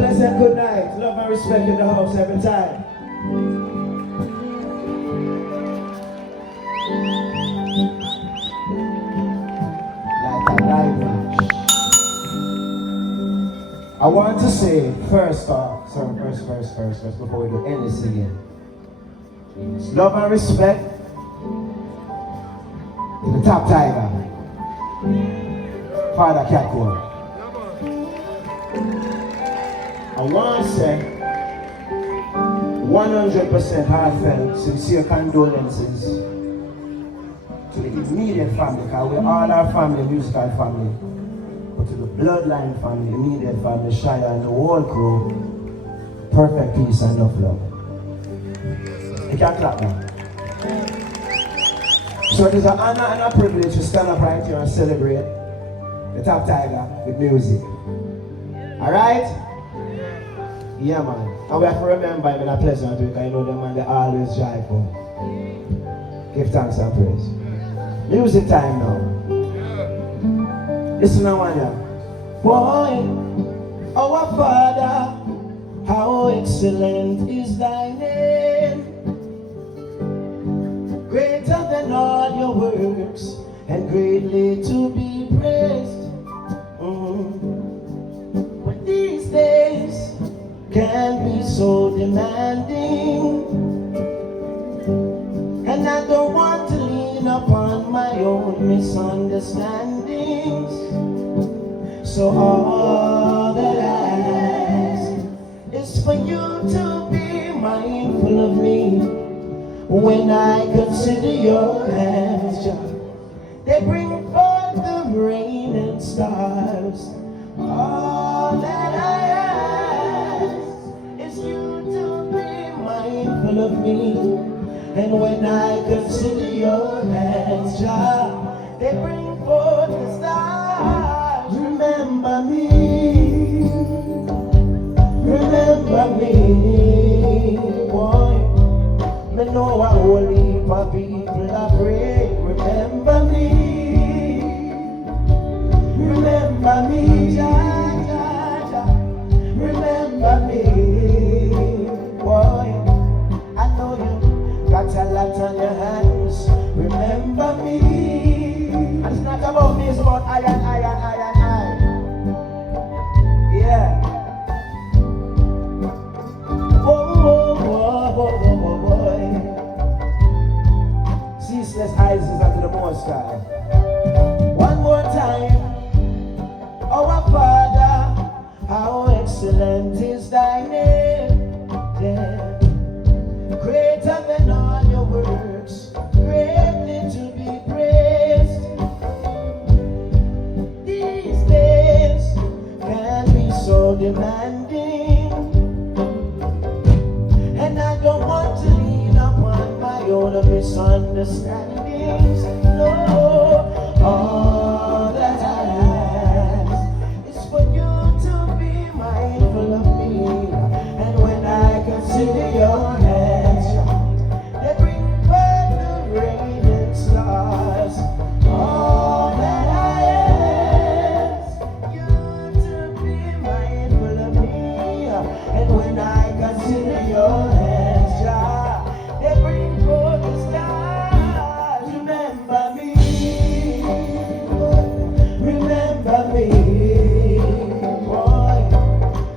pleasant good night. Love and respect in the house every time. Like a live match. I want to say first before we do any singing. Love and respect to the top tiger, Father Coore. I want to say 100% heartfelt, sincere condolences to the immediate family, because we're all our family, musical family, but to the bloodline family, immediate family, Shire and the whole crew, perfect peace and enough love. You can clap now. So it is an honor and a privilege to stand up right here and celebrate the top tiger with music. Alright? Yeah, man. And we have to remember him in a pleasant way, because you know the man, they always joyful. Give thanks and praise. Music time now. Listen to one here. Boy, our Father, how excellent is thy name. Greater than all your works, and greatly to be praised. But these days can be so demanding, and I don't want to lean upon my own misunderstandings. So all that I ask is for you to be mindful of me. When I consider your hands, they bring forth the rain and stars. All that I ask is you to be mindful of me. And when I consider your hands, they bring forth the stars. Remember me, boy. I know a whole heap of people are pray. Remember me, Jah. Remember me, boy. I know you got a lot on your hands. Remember me. And it's not about me, it's about I. Yeah. Ceaseless eyes is unto the Most High. One more time. Our Father, how excellent is thy name. Yeah. Greater than all your works, greatly to be praised. These days can be so demanding, and I don't want to lean upon my own misunderstandings. No, all that I ask is for you to be mindful of me. And when I consider your hands, they bring forth the rain and stars. All that I ask you to be mindful of me. And when I consider your hands, they bring forth the stars. Remember me, boy.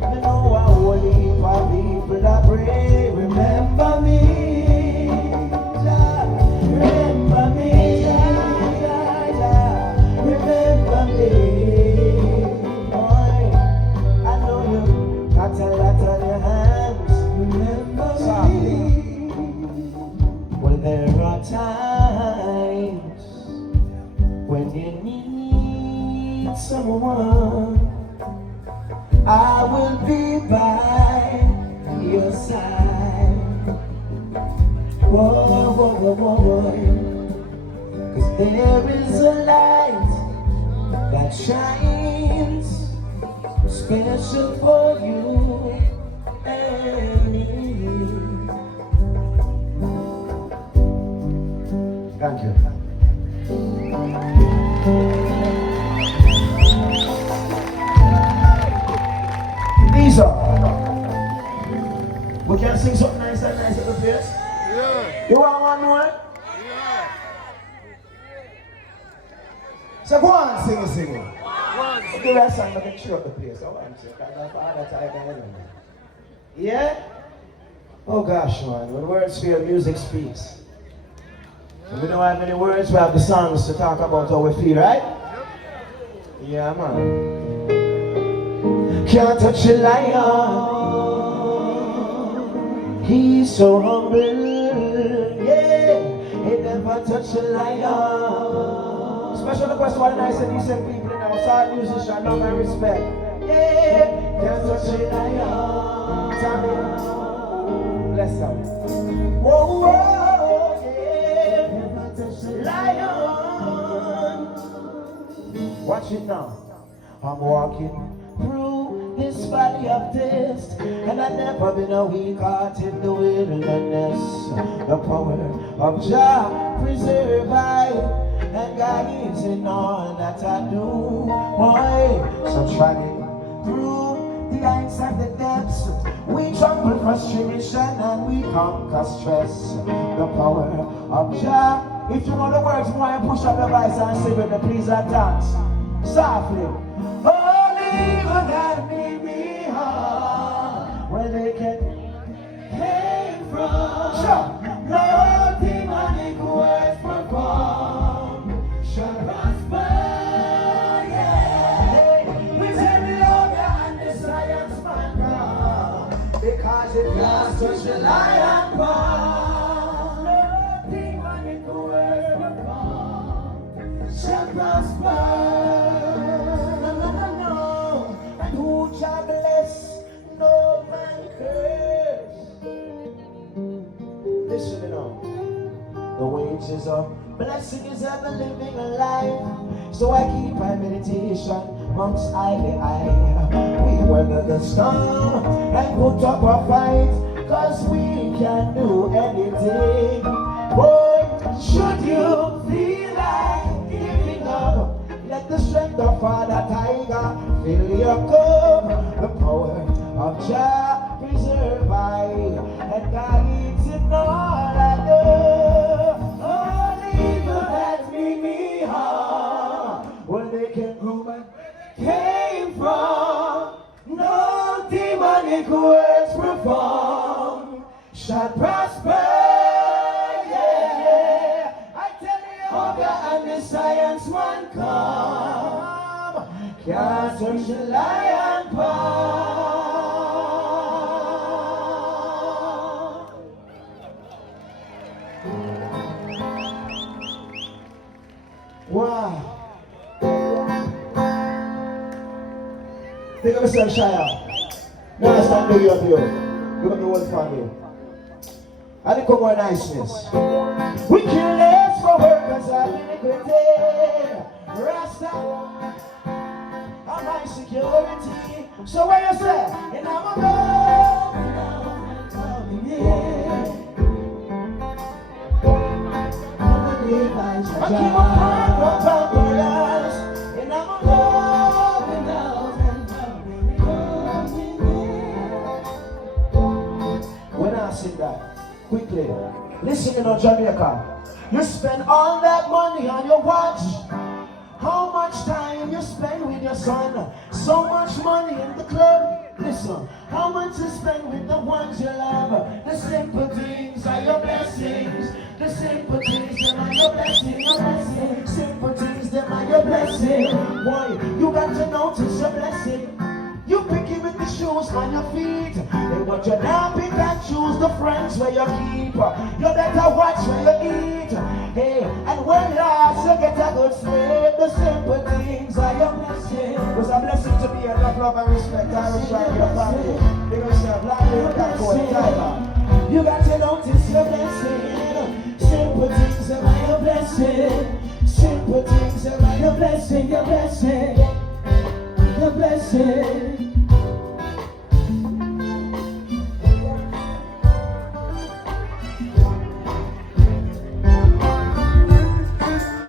I know a whole heap of people are pray. Remember me, Jah. Remember me, Jah. Remember me, boy. I know you got a lot on your hands. Remember me. Well, there are times when you need someone. I will be by your side. Whoa. 'Cause there is a light that shines special for you and me. Thank you. These are sing something nice and nice at the place? Yeah. You want one more? Yeah. So go on, sing it. One. Do that song, but cheer up the place. I want to, because my father tired anyway. Yeah? Oh gosh, man. When words fail, music speaks. So we don't have many words, we have the songs to talk about how we feel, right? Yeah, man. Can't touch a lion. He's so humble. Yeah. He never touch a lion. Special request for the nice and decent people in our side musician, love and respect. Yeah. Can't touch a lion. Tommy. Bless them. Whoa, whoa, yeah. Never touch a lion. Watch it now. I'm walking through this valley of test, and I've never been a weak heart in the wilderness. The power of Jah preserve I, and guides in all that I do. Boy, so trotting through the heights and the depths, we trample frustration and we conquer stress. The power of Jah. If you know the words, why push up the voice and sing with the please and dance softly. Even that made me hard, where they came from. Sure. No demonic words performed shall prosper. Yeah. We say the Yoga and the science man come, because it can't touch the lion bomb. No demonic words performed shall prosper. Bless, no man curse. Listen now. The wages of blessing is ever living a life. So I keep my meditation months eye to eye. We weather the storm and put up a fight, cause we can do anything. Boy, should you feel like giving up, let the strength of Father Tiger fill your cup. The power of Jah preserve I, and guides in all I do. Only the that make me harm, where they can go back came from. No demonic words performed shall prosper. Yeah, I tell you, Yoga and the science man come, can't touch the lion paw. Wow. Think of yourself, Shia. Now I stand big up you. Look at the whole family. I think of more niceness. We kill less for workers of iniquity. Rasta, my security. So what you say? And I'm alone, coming in. I keep my heart on purpose. And I'm alone, coming in. When I sing that, quickly, listen in Jamaica. You spend all that money on your watch. How much time you spend with your son? So much money in the club. Listen, how much you spend with the ones you love? The simple things are your blessings. The simple things, them are your blessing, your blessing. Simple things, them are your blessing. Boy, you got to notice your blessing. You pick it with the shoes on your feet. Hey, but you not pick and choose the friends where you keep. You better watch where you eat. Hey, and when last you get a good sleep, the simple things are your blessing. It was a blessing to be enough love and respect. Tarrus, right, your family. Big yourself, like you got Coore, Tiger. You got to notice your blessing. Simple things are your blessing. Simple things are your blessing, your blessing, your blessing.